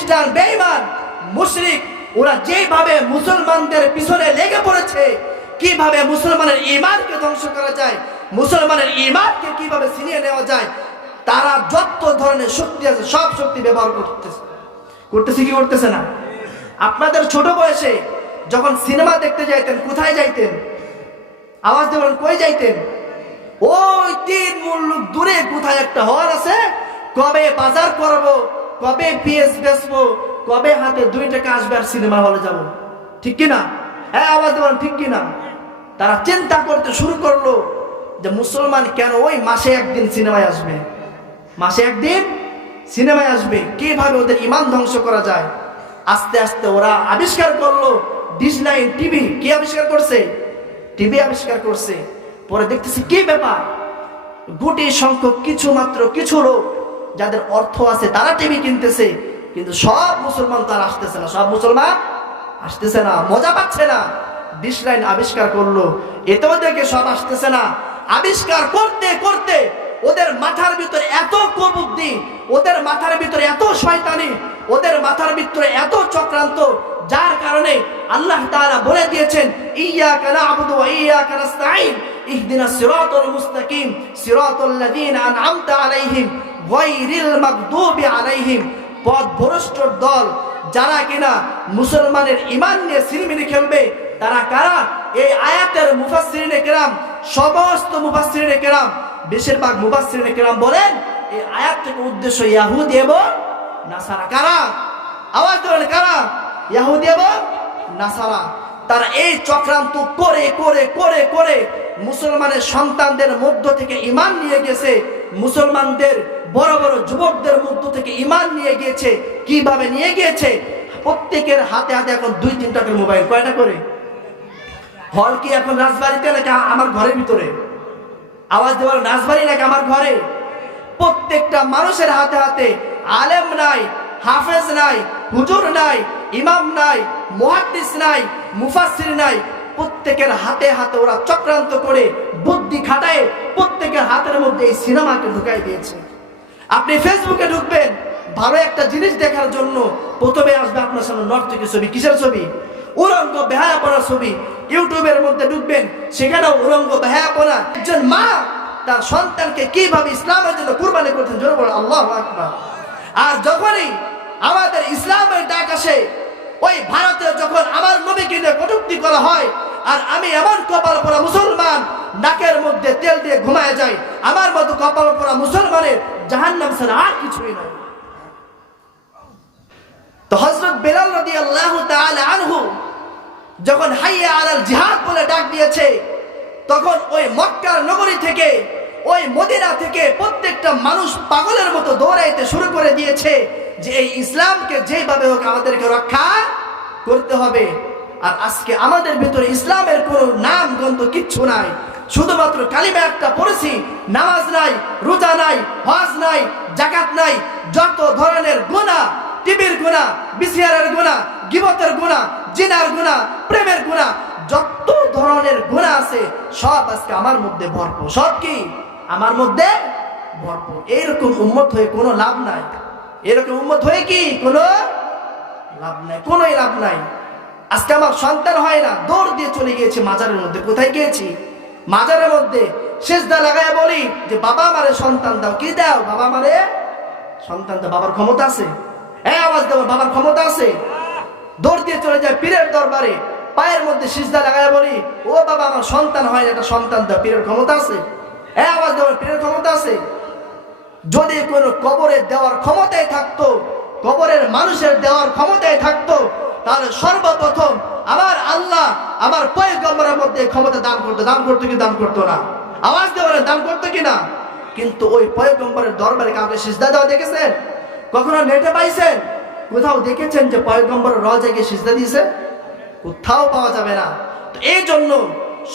খ্রিস্টান, বেঈমান, মুশরিক, ওরা যেভাবে মুসলমানদের পিছনে লেগে পড়েছে, কীভাবে মুসলমানের ইমানকে ধ্বংস করা যায়, মুসলমানের ইমানকে কীভাবে ছিনিয়ে নেওয়া যায়, তারা যত ধরনের শক্তি আছে, সব শক্তি ব্যবহার করতেছে। করতেছে কি করতেছে না? আপনাদের ছোট বয়সে যখন সিনেমা দেখতে যাইতেন, কোথায় যাইতেন? আওয়াজ দেবেন, কই যাইতেন? ওই তিন মুল্লুক দূরে কোথায় একটা হওয়ার আছে? কবে বাজার করব? কবে পিএস বেচবো? কবে হাতে দুই টাকা আসবে আর সিনেমা হলে যাব? ঠিক কি না হ্যাঁ আওয়াজ দেবেন, ঠিক কি না তারা চিন্তা করতে শুরু করল যে মুসলমান কেন ওই মাসে একদিন সিনেমায় আসবে? মাসে একদিন সিনেমায় আসবে। কীভাবে ওদের ইমান ধ্বংস করা যায়? আস্তে আস্তে ওরা আবিষ্কার করল ডিস নাইন টিভি। কি আবিষ্কার করছে? টিভি আবিষ্কার করছে। পরে দেখতেছি কি ব্যাপার? গুটি সংখ্যক কিছু মাত্র কিছু লোক যাদের অর্থ আছে তারা টিভি কিনতেছে, কিন্তু সব মুসলমান তারা আসতেছে না। সব মুসলমান আসতেছে না। মজা পাচ্ছে না। ডিশ লাইন আবিষ্কার করল। এতেও দেখে সব আসতেছে না। আবিষ্কার করতে করতে ওদের মাথার ভিতরে এত কুবুদ্ধি, ওদের মাথার ভিতরে এত শয়তানি, ওদের মাথার ভিতরে এত চক্রান্ত, যার কারণে আল্লাহ তাআলা বলে দিয়েছেন ইyyaka na'budu ওয়া ইyyaka নাস্তাঈন, ইহদিনাস সিরাতাল মুস্তাকিম, সিরাতাল লাযীনা আন'আমতা আলাইহিম। গায়রিল মাগদুবি আলাইহিম পথ ভ্রষ্টর দল, যারা কিনা মুসলমানের ইমান নিয়ে সিলমিনি খেলবে, তারা কারা? এই আয়াতের মুফাসসিরিনে কেরাম, সমস্ত মুফাসসিরিনে কেরাম, বেশিরভাগ মুফাসসিরিনে কেরাম বলেন, এই আয়াত থেকে উদ্দেশ্য ইয়াহুদি এবং নাসারা কারা? আওয়াজ দেবেন কারা? ইয়াহুদি এবং নাসারা। তারা এই চক্রান্ত করে করে করে করে মুসলমানের সন্তানদের মধ্য থেকে ইমান নিয়ে গেছে, মুসলমানদের বড় বড় যুবকদের মধ্য থেকে ইমান নিয়ে গিয়েছে কীভাবে নিয়ে গিয়েছে প্রত্যেকের হাতে হাতে এখন দুই তিনটা করে মোবাইল, কয়টা করে? হল কি এখন রাজবাড়িতে নাকি আমার ঘরের ভিতরে? আওয়াজ দেওয়ার রাজবাড়ি নাকি আমার ঘরে? প্রত্যেকটা মানুষের হাতে হাতে আলেম নাই, হাফেজ নাই, হুজুর নাই, ইমাম নাই, মুহাদ্দিস নাই, মুফাসসির নাই প্রত্যেকের হাতে হাতে ওরা চক্রান্ত করে বুদ্ধি খাটায় প্রত্যেকের হাতের মধ্যে এই সিনেমাকে ঢুকাই দিয়েছে। আপনি ফেসবুকে ঢুকবেন, ভালো একটা জিনিস দেখার জন্য প্রথমে আসবে আপনার সামনে নর্তকী ছবি। কিসের ছবি? উরঙ্গ বেহায়াপনার ছবি। ইউটিউবের মধ্যে ঢুকবেন, সেখানেও উরঙ্গ বেহায়াপনা একজন মা তার সন্তানকে কীভাবে ইসলামের জন্য কুরবানি করতেন জোরে বলে আল্লাহ আকবার। আর যখনই আমাদের ইসলামের ডাক আসে, ওই ভারতে যখন আমার নবীকে নিয়ে কটুক্তি করা হয় আর আমি এমন কপাল পরা মুসলমান, নাকের মধ্যে তেল দিয়ে ঘুমায় যাই, আমার মতো কপাল পরা মুসলমানের জাহান্নাম ছাড়া আর কিছুই নয় তো হজরত বেলাল রদি আল্লাহ আনহু যখন হাইয়া আলাল জিহাদ বলে ডাক দিয়েছে, তখন ওই মক্কার নগরী থেকে, ওই মদিনা থেকে প্রত্যেকটা মানুষ পাগলের মতো দৌড়াইতে শুরু করে দিয়েছে যে এই ইসলামকে যেভাবে হোক আমাদেরকে রক্ষা করতে হবে। আর আজকে আমাদের ভিতরে ইসলামের কোনো নাম গ্রন্থ কিচ্ছু নাই। শুধুমাত্র কালিমা একটা পড়েছি, নামাজ নাই, রোজা নাই, হজ নাই জাকাত নাই, যত ধরনের গুণা, টিভির গুণা, বিসিআরের গুণা, গিবতের গুণা, জিনার গুণা, প্রেমের গুণা, যত ধরনের গুণা আছে, সব আজকে আমার মধ্যে ভরপুর। সব কি? আমার মধ্যে ভরপুর। এইরকম উন্মত হয়ে কোনো লাভ নাই। এরকম উন্মত হয়ে কি? কোনো লাভ নাই। কোনোই লাভ নাই। আজকে আমার সন্তান হয় না, দৌড় দিয়ে চলে গিয়েছে মাজারের মধ্যে। কোথায় গিয়েছি? মাজারের মধ্যে শেষদা লাগায় বলি যে, বাবা আমারে সন্তান দাও। কি দাও? বাবা আমারে সন্তান দাও। বাবার ক্ষমতা আছে? হ্যাঁ আওয়াজ দেবো বাবার ক্ষমতা আছে। দৌড় দিয়ে চলে যায় পীরের দরবারে। পায়ের মধ্যে সিজদা লাগায় বলি, ও বাবা, আমার সন্তান হয় না, একটা সন্তান দাও, পীরের ক্ষমতা আছে। হ্যাঁ আওয়াজ দেবো পীরের ক্ষমতা আছে। যদি কোনো কবরে দেওয়ার ক্ষমতায় থাকতো, কবরের মানুষের দেওয়ার ক্ষমতায় থাকতো তাহলে সর্বপ্রথম আমার আল্লাহ আমার পয়গম্বরের মধ্যে ক্ষমতা দান করতো। দান করতো কি? দান করতো না। আওয়াজ দেওয়ার দান করতো কি না? কিন্তু ওই পয়গম্বরের দরবারে কাউকে সিজদা দেওয়া দেখেছেন? কখনো নেটে পাইছেন? কোথাও দেখেছেন যে পয়গম্বর রজে গিয়ে সিজদা দিয়েছে? কোথাও পাওয়া যাবে না। তো এই জন্য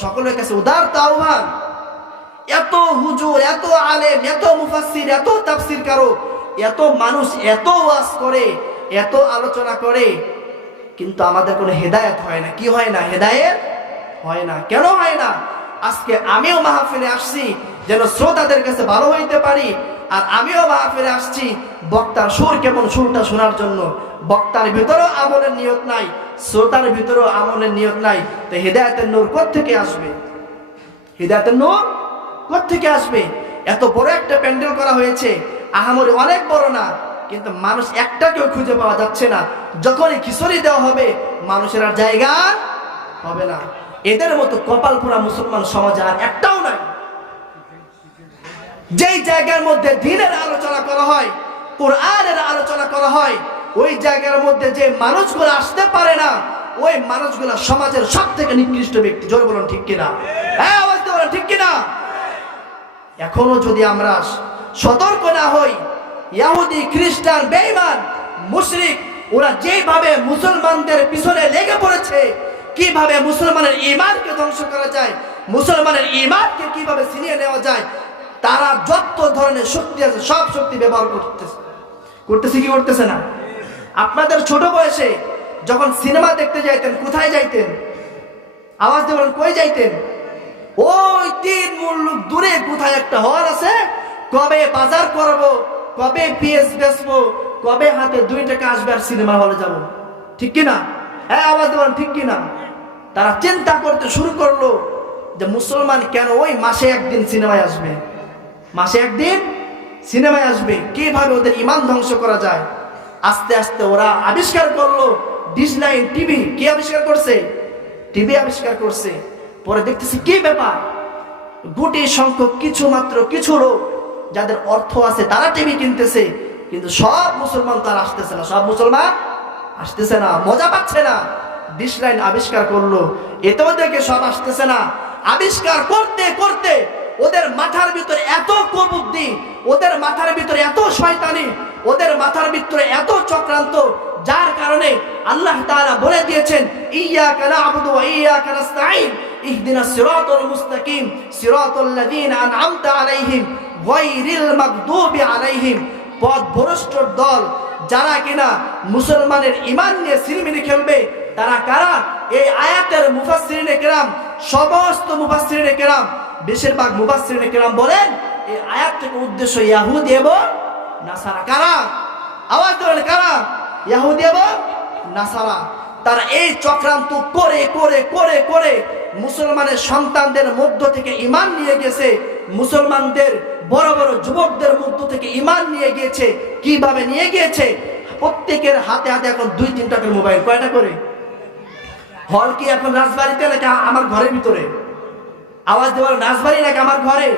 সকলের কাছে উদার আহ্বান। এত হুজুর, এত আলেম, এত মুফাসসির, এত তাফসির কারও এত মানুষ এত ওয়াজ করে, এত আলোচনা করে কিন্তু আমাদের কোনো হেদায়েত হয় না। কি হয় না? হেদায়েত হয় না। কেন হয় না? আজকে আমিও মাহফিলে আসছি, যেন শ্রোতাদের কাছে ভালো হইতে পারি। আর আমিও মাহফিলে আসছি, বক্তার সুর কেমন সুরটা শোনার জন্য। বক্তার ভিতরেও আমলের নিয়ত নাই, শ্রোতার ভিতরেও আমলের নিয়ত নাই। তো হৃদায়তের নূর থেকে আসবে? হৃদায়তের নূর থেকে আসবে? এত বড় একটা প্যান্ডেল করা হয়েছে। আহামরি অনেক বড় না। কিন্তু মানুষ একটা কেউ খুঁজে পাওয়া যাচ্ছে না। যখনই খিচুড়ি দেওয়া হবে, মানুষের আর জায়গা হবে না। এদের মতো কপাল পোড়া মুসলমান সমাজে আর একটাও নাই। যেই জায়গার মধ্যে দিনের আলোচনা করা হয়, কোরআনের আলোচনা করা হয়, ওই জায়গার মধ্যে যে মানুষগুলো আসতে পারে না, ওই মানুষগুলো সমাজের সব থেকে নিকৃষ্ট ব্যক্তি। জোর বলুন, ঠিক কিনা? হ্যাঁ আওয়াজ বলুন, ঠিক কিনা? এখনও যদি আমরা সতর্ক না হই ইয়াহুদি, খ্রিস্টান, বেঈমান, মুশরিক, ওরা যেভাবে মুসলমানদের পিছনে লেগে পড়েছে, কীভাবে মুসলমানের ইমানকে ধ্বংস করা যায়, মুসলমানের ইমানকে কীভাবে ছিনিয়ে নেওয়া যায়, তারা যত ধরনের শক্তি আছে, সব শক্তি ব্যবহার করতেছে। করতেছে কি করতেছে না? আপনাদের ছোট বয়সে যখন সিনেমা দেখতে যাইতেন, কোথায় যাইতেন? আওয়াজ দিয়ে বলেন, কই যাইতেন? ওই তিন মুল্লুক দূরে কোথায় একটা হল আছে, কবে বাজার করব কবে পিএস বেচবো? কবে হাতে দুই টাকা আসবে আর সিনেমা হলে যাব? ঠিক কি না হ্যাঁ আওয়াজ দেবেন ঠিক কি না তারা চিন্তা করতে শুরু করল যে মুসলমান কেন ওই মাসে একদিন সিনেমায় আসবে? মাসে একদিন সিনেমায় আসবে। কীভাবে ওদের ইমান ধ্বংস করা যায়? আস্তে আস্তে ওরা আবিষ্কার করল ডিস নাইন টিভি। কি আবিষ্কার করছে? টিভি আবিষ্কার করছে। পরে দেখতেছি কি ব্যাপার? গুটি সংখ্যক কিছু মাত্র কিছু লোক যাদের অর্থ আছে তারা টিভি কিনতেছে, কিন্তু সব মুসলমান তার আসতেছে না। সব মুসলমান আসতেছে না, মজা পাচ্ছে না। ডিশ লাইন আবিষ্কার করল এতেও দেখে সব আসতেছে না। আবিষ্কার করতে করতে ওদের মাথার ভিতরে এত কুবুদ্ধি, ওদের মাথার ভিতরে এত শয়তানি, ওদের মাথার ভিতরে এত চক্রান্ত, যার কারণে আল্লাহ তাআলা বলে দিয়েছেন ইয়াকা না'বুদু ওয়া ইয়াকা নাস্তাঈন ইহদিনাস সিরাতাল মুস্তাকিম, সিরাতাল লাযীনা আন'আমতা আলাইহিম গায়রিল মাগদুবি আলাইহিম পথভ্রষ্ট দল, যারা কিনা মুসলমানের ইমান নিয়ে সিনেমিনি খেলবে, তারা কারা? এই আয়াতের মুফাসসিরিনে কেরাম, সমস্ত মুফাসসিরিনে কেরাম, বেশিরভাগ মুফাসসিরিনে কেরাম বলেন, এই আয়াত থেকে উদ্দেশ্য ইয়াহুদি এবং নাসারা কারা? আওয়াজ দেবেন কারা? ইয়াহুদি এবং নাসারা। তারা এই চক্রান্ত করে করে করে করে মুসলমানের সন্তানদের মধ্য থেকে ইমান নিয়ে গেছে মুসলমানদের, বড় বড় যুবকদের মধ্য থেকে ইমান নিয়ে গিয়েছে। কীভাবে নিয়ে গিয়েছে? প্রত্যেকের হাতে হাতে এখন দুই তিনটা করে মোবাইল। কয়টা করে? হল কি এখন রাজবাড়িতে নাকি আমার ঘরের ভিতরে? আওয়াজ দেওয়ার রাজবাড়ি নাকি আমার ঘরে?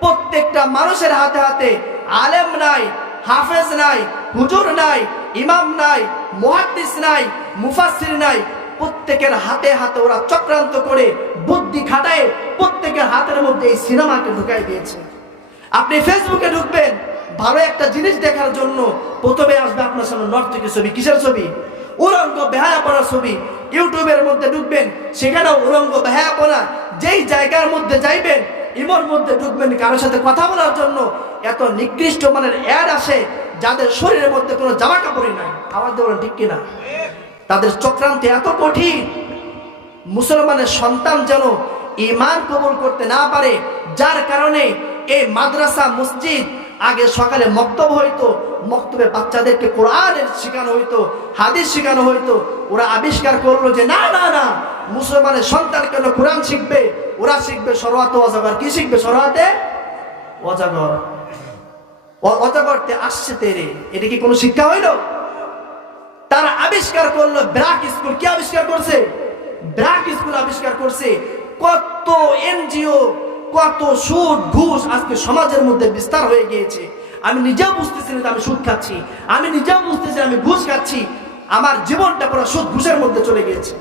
প্রত্যেকটা মানুষের হাতে হাতে আলেম নাই, হাফেজ নাই, হুজুর নাই, ইমাম নাই, মুহাদ্দিস নাই, মুফাসসির নাই। প্রত্যেকের হাতে হাতে ওরা চক্রান্ত করে বুদ্ধি খাটায় প্রত্যেকের হাতের মধ্যে এই সিনেমাকে ঢুকাই দিয়েছে। আপনি ফেসবুকে ঢুকবেন, ভালো একটা জিনিস দেখার জন্য প্রথমে আসবে আপনার সামনে নর্তকী ছবি। কিসের ছবি? উরঙ্গ বেহায়াপনার ছবি। ইউটিউবের মধ্যে ঢুকবেন, সেখানেও উরঙ্গ বেহায়াপনা যেই জায়গার মধ্যে যাইবেন, ইমোর মধ্যে ঢুকবেন কারোর সাথে কথা বলার জন্য। এত নিকৃষ্ট মানের অ্যাড আসে, যাদের শরীরের মধ্যে কোনো জামা কাপড়ই নাই। আওয়াজ দেবেন ঠিক কিনা? তাদের চক্রান্ত এত কঠিন মুসলমানের সন্তান যেন ইমান কবুল করতে না পারে, যার কারণে এই মাদ্রাসা, মসজিদ আগে সকালে মক্তব হইতো, মক্তবে বাচ্চাদেরকে কোরআনের শেখানো হইতো, হাদিস শেখানো হইতো। ওরা আবিষ্কার করল যে, না না না, মুসলমানের সন্তান কেন কোরআন শিখবে? ওরা শিখবে সরোয়াতে অজাগর কি শিখবে সরোয়াতে অজাগর অজাগরতে আসছে তেরে এটা কি কোনো শিক্ষা হইল? তারা আবিষ্কার করল ব্রাক স্কুল। কি আবিষ্কার করছে? ব্রাক স্কুল আবিষ্কার করছে। কত এনজিও, কত সুদ, ঘুষ আজকে সমাজের মধ্যে বিস্তার হয়ে গিয়েছে। আমি নিজেও বুঝতেছি না আমি সুদ খাচ্ছি। আমি নিজেও বুঝতেছি আমি ঘুষ খাচ্ছি। আমার জীবনটা পুরো সুদ, ঘুষের মধ্যে চলে গিয়েছে।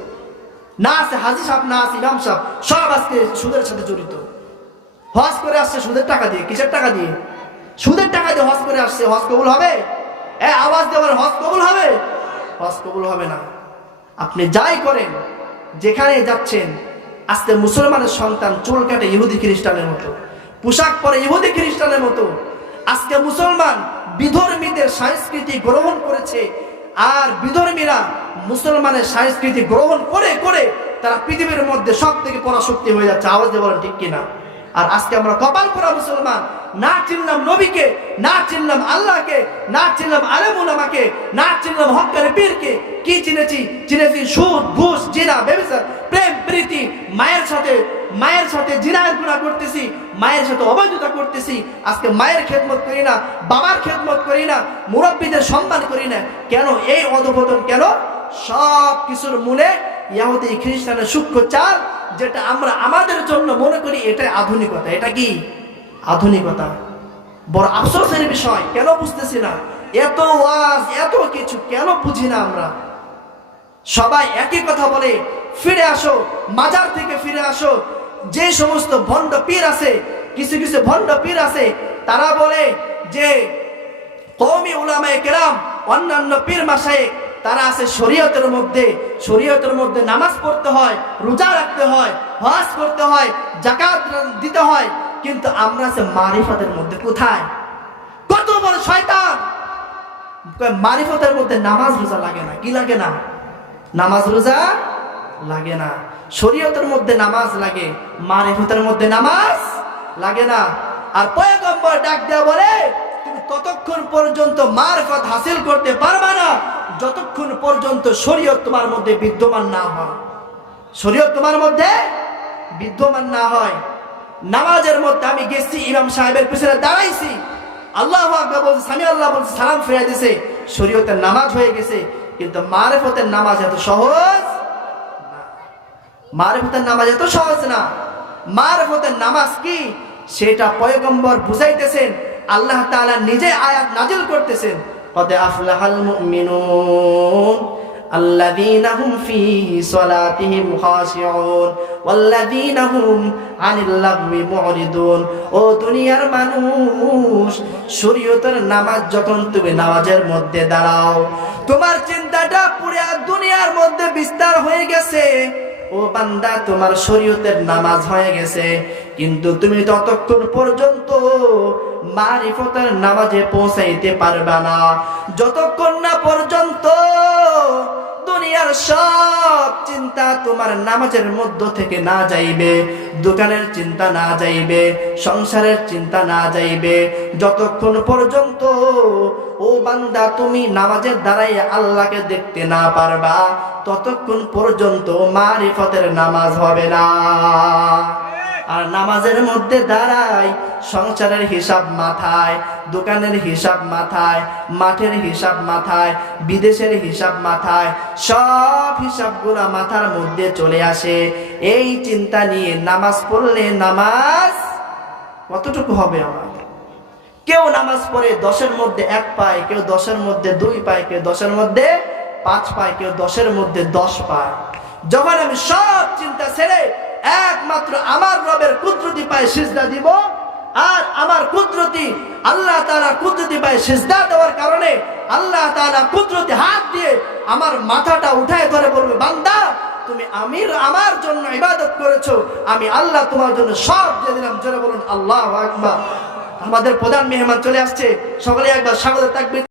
না আছে হাজি সাহেব, না আছে ইমাম সাহেব, সব আজকে সুদের সাথে জড়িত। হজ করে আসছে সুদের টাকা দিয়ে, কিসের টাকা দিয়ে? সুদের টাকা দিয়ে হজ করে আসছে, হজ কবুল হবে? এ, আওয়াজ দেওয়ার হজ কবুল হবে? হজ কবুল হবে না। আপনি যাই করেন যেখানে যাচ্ছেন, আজকে মুসলমানের সন্তান চুল কাটে ইহুদি খ্রিস্টানের মতো, পোশাক পরে ইহুদি খ্রিস্টানের মতো। আজকে মুসলমান বিধর্মীদের সংস্কৃতি গ্রহণ করেছে আর বিধর্মীরা মুসলমানের সংস্কৃতি গ্রহণ করে করে তারা পৃথিবীর মধ্যে সব থেকে পরাশক্তি হয়ে যাচ্ছে। আওয়াজ বলেন, ঠিক কিনা? আর আজকে আমরা কপাল করা মুসলমান। না চিনলাম নবীকে, না চিনলাম আল্লাহকে, না চিনলাম আলেমুলামাকে না চিনলাম হক্কার পীরকে। কি চিনেছি? চিনেছি সুদ, ঘুষ, জিনা ব্যবসা প্রেম, প্রীতি, মায়ের সাথে মায়ের সাথে জিনায়ের গুণা করতেছি, মায়ের সাথে অবৈধতা করতেছি। আজকে মায়ের খেদমত করি না, বাবার খেদমত করি না, মুরব্বীদের সম্মান করি না। কেন? এই অধপতন কেন? সব কিছুর মূলে ইয়াহুদি খ্রিস্টানের সূক্ষ্ম চাল যেটা আমরা আমাদের জন্য মনে করি এটাই আধুনিকতা। এটা কি? আধুনিকতা। বড় আফসোসের বিষয়, কেন বুঝতেছি না? এত ওয়াজ, এত কিছু কেন বুঝি না আমরা? সবাই একই কথা বলে, ফিরে আসো, মাজার থেকে ফিরে আসো। যে সমস্ত ভণ্ড পীর আছে, কিছু কিছু ভণ্ড পীর আছে, তারা বলে যে কৌমি উলামায়ে কেরাম, অন্যান্য পীর মাসায়ে তারা আছে শরীয়তের মধ্যে শরীয়তের মধ্যে নামাজ পড়তে হয়, রোজা রাখতে হয়, হজ করতে হয় জাকাত দিতে হয়, কিন্তু আমরা আছে মারিফতের মধ্যে। কোথায়? কত বড় শয়তান! মারিফতের মধ্যে নামাজ রোজা লাগে না। কি লাগে না? নামাজ রোজা লাগে না। শরীয়তের মধ্যে নামাজ লাগে, মারিফতের মধ্যে নামাজ লাগে না। আর পয়গম্বর ডাক দেয়া বলে, তুমি ততক্ষণ পর্যন্ত মারফত হাসিল করতে পারবা না। যতক্ষণ পর্যন্ত শরীয়ত তোমার মধ্যে বিদ্যমান না হয়, শরীয়ত তোমার মধ্যে বিদ্যমান না হয়, নামাজের মধ্যে আমি গেছি, ইমাম সাহেবের পিছনে দাঁড়াইছি, আল্লাহ বলছে সামি আল্লাহ বলছে, সালাম ফিরে দিছে, শরীয়তের নামাজ হয়ে গেছে, কিন্তু মারেফতের নামাজ এত সহজ। মারেফতের নামাজ এত সহজ না। মারেফতের নামাজ কি? সেটা পয়গম্বর বুঝাইতেছেন, আল্লাহ তাআলা নিজে আয়াত নাজিল করতেছেন। কদ আফলাহাল মুমিনুন الذين هم في صلاتهم خاشعون والذين هم عن اللغو معرضون ও দুনিয়ার মানুষ শরীয়তের নামাজ যখন তুমি নামাজের মধ্যে দাঁড়াও তোমার চিন্তাটা পুরো দুনিয়ার মধ্যে বিস্তার হয়ে গেছে ও বান্দা তোমার শরীয়তের নামাজ হয়ে গেছে কিন্তু তুমি ততক্ষণ পর্যন্ত মারিফতের নামাজে পৌঁছাইতে পারবে না। যতক্ষণ না পর্যন্ত দুনিয়ার সব চিন্তা তোমার নামাজের মধ্য থেকে না যাইবে, দোকানের চিন্তা না যাইবে, সংসারের চিন্তা না যাইবে, যতক্ষণ পর্যন্ত ও বান্দা তুমি নামাজের দ্বারাই আল্লাহকে দেখতে না পারবা, ততক্ষণ পর্যন্ত মারিফতের নামাজ হবে না। আর নামাজের মধ্যে দাঁড়াই সংসারের হিসাব মাথায়, দোকানের হিসাব মাথায়, মাঠের হিসাব মাথায়, বিদেশের হিসাব মাথায়, সব হিসাবগুলো মাথার মধ্যে চলে আসে। এই চিন্তা নিয়ে নামাজ পড়লে নামাজ কতটুকু হবে আমার? কেউ নামাজ পড়ে দশের মধ্যে এক পায়, কেউ দশের মধ্যে দুই পায়, কেউ দশের মধ্যে পাঁচ পায়, কেউ দশের মধ্যে দশ পায়। যখন আমি সব চিন্তা ছেড়ে একমাত্র আমার রবের কুদরতি পায়ে সিজদা দিব। আর আমার কুদরতি, আল্লাহ তাআলা কুদরতি পায়ে সিজদা দেওয়ার কারণে আল্লাহ তাআলা কুদরতি হাত দিয়ে আমার মাথাটা উঠায় ধরে বলবে, বান্দা, তুমি আমির আমার জন্য ইবাদত করেছ। আমি আল্লাহ তোমার জন্য সব দিয়ে দিলাম। জোরে বলুন, আল্লাহ আকবার। আমাদের প্রধান মেহমান চলে আসছে। সকলে একবার স্বাগত থাকবে